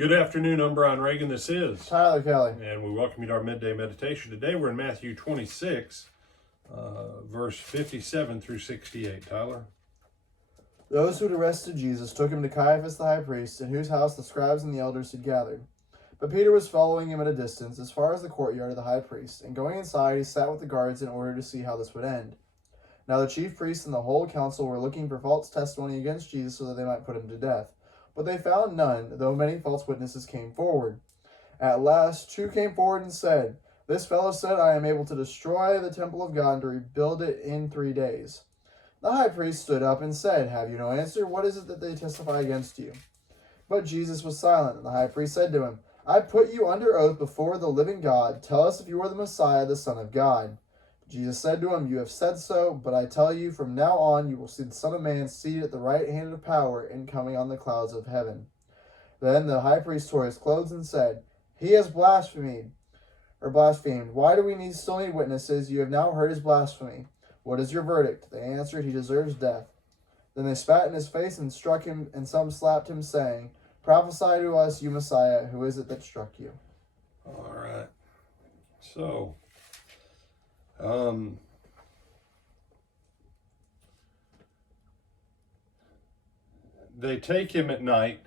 Good afternoon, I'm Brian Reagan. This is Tyler Kelly. And we welcome you to our midday meditation. Today we're in Matthew 26, verse 57 through 68. Tyler? Those who had arrested Jesus took him to Caiaphas the high priest, in whose house the scribes and the elders had gathered. But Peter was following him at a distance, as far as the courtyard of the high priest, and going inside he sat with the guards in order to see how this would end. Now the chief priests and the whole council were looking for false testimony against Jesus so that they might put him to death. But they found none, though many false witnesses came forward. At last 2 came forward and said, "This fellow said, I am able to destroy the temple of God and to rebuild it in 3 days." The high priest stood up and said, "Have you no answer? What is it that they testify against you?" But Jesus was silent, and the high priest said to him, "I put you under oath before the living God. Tell us if you are the Messiah, the Son of God." Jesus said to him, "You have said so, but I tell you, from now on you will see the Son of Man seated at the right hand of power and coming on the clouds of heaven." Then the high priest tore his clothes and said, "He has blasphemed. Why do we still need witnesses? You have now heard his blasphemy. What is your verdict?" They answered, "He deserves death." Then they spat in his face and struck him, and some slapped him, saying, "Prophesy to us, you Messiah, who is it that struck you?" All right. So, they take him at night,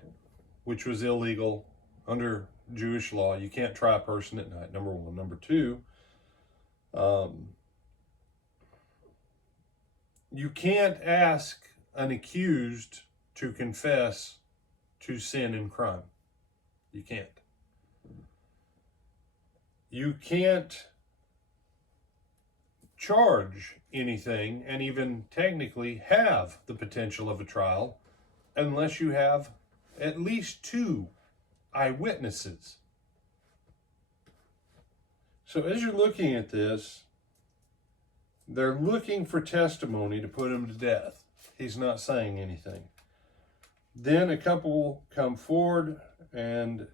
which was illegal under Jewish law. You can't try a person at night, number one. Number two, you can't ask an accused to confess to sin and crime. You can't. You can't charge anything and even technically have the potential of a trial unless you have at least 2 eyewitnesses. So as you're looking at this, they're looking for testimony to put him to death. He's not saying anything. Then a couple come forward, and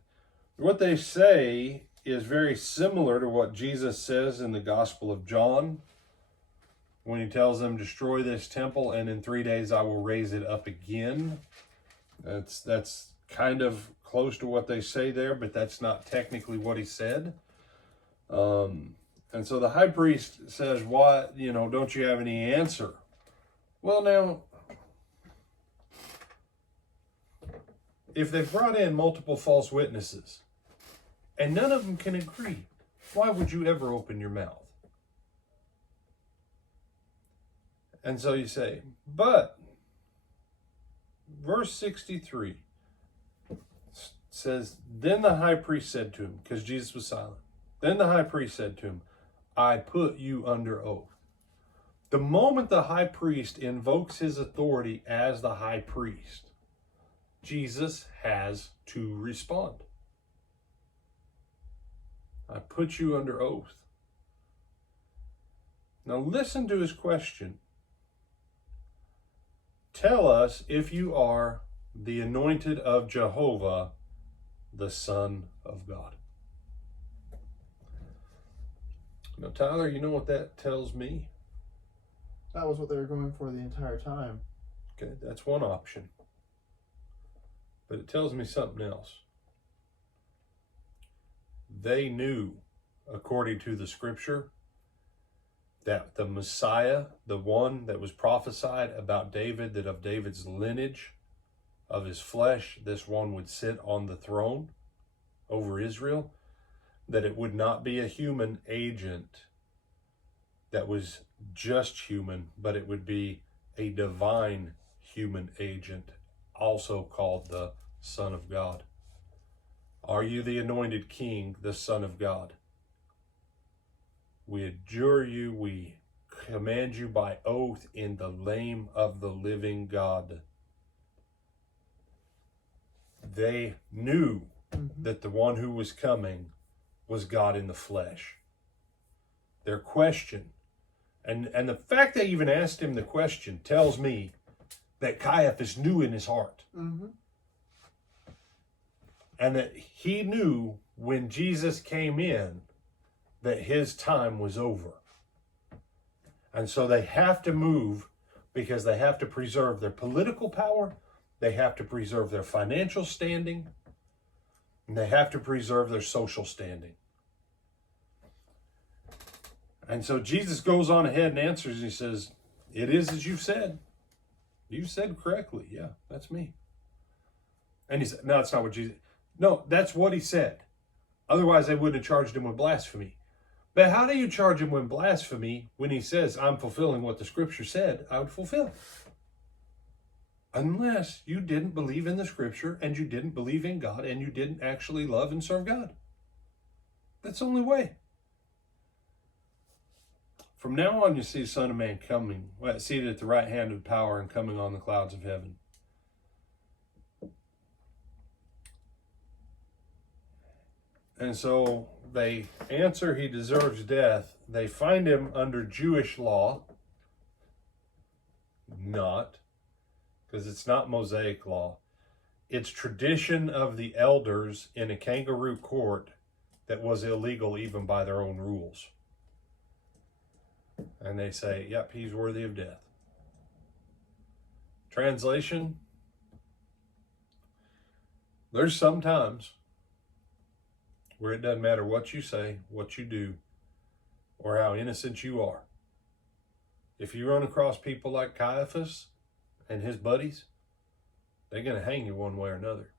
what they say is very similar to what Jesus says in the Gospel of John when he tells them, "Destroy this temple, and in 3 days I will raise it up again." That's kind of close to what they say there, but that's not technically what he said. And so the high priest says, "What, don't you have any answer?" Well, now, if they've brought in multiple false witnesses and none of them can agree, why would you ever open your mouth? And so you say, but verse 63 says, then the high priest said to him, because Jesus was silent, then the high priest said to him, "I put you under oath." The moment the high priest invokes his authority as the high priest, Jesus has to respond. "I put you under oath." Now listen to his question. "Tell us if you are the anointed of Jehovah, the Son of God." Now, Tyler, you know what that tells me? That was what they were going for the entire time. Okay, that's one option. But it tells me something else. They knew, according to the scripture, that the Messiah, the one that was prophesied about David, that of David's lineage, of his flesh, this one would sit on the throne over Israel, that it would not be a human agent that was just human, but it would be a divine human agent, also called the Son of God. Are you the anointed king, the Son of God? We adjure you, we command you by oath in the name of the living God. They knew that the one who was coming was God in the flesh. Their question, and the fact they even asked him the question, tells me that Caiaphas knew in his heart. And that he knew when Jesus came in that his time was over. And so they have to move because they have to preserve their political power. They have to preserve their financial standing. They have to preserve their social standing. And so Jesus goes on ahead and answers, and he says, it is as you've said. You said correctly. Yeah, that's me. And he said, no, that's not what Jesus... No, that's what he said. Otherwise, they wouldn't have charged him with blasphemy. But how do you charge him with blasphemy when he says, I'm fulfilling what the scripture said I would fulfill? Unless you didn't believe in the scripture, and you didn't believe in God, and you didn't actually love and serve God. That's the only way. From now on, you see the Son of Man coming, seated at the right hand of power and coming on the clouds of heaven. And so they answer he deserves death. They find him under Jewish law. Not, because it's not Mosaic law. It's tradition of the elders in a kangaroo court that was illegal even by their own rules. And they say, yep, he's worthy of death. Translation, there's some times where it doesn't matter what you say, what you do, or how innocent you are. If you run across people like Caiaphas and his buddies, they're going to hang you one way or another.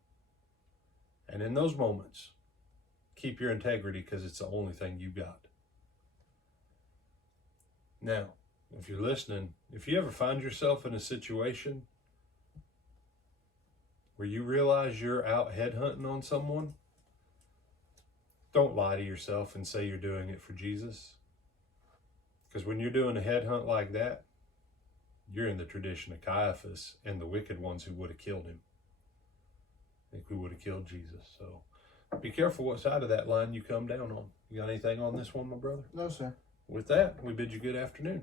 And in those moments, keep your integrity, because it's the only thing you got. Now, if you're listening, if you ever find yourself in a situation where you realize you're out headhunting on someone, don't lie to yourself and say you're doing it for Jesus. Because when you're doing a headhunt like that, you're in the tradition of Caiaphas and the wicked ones who would have killed him. I think we would have killed Jesus. So be careful what side of that line you come down on. You got anything on this one, my brother? No, sir. With that, we bid you good afternoon.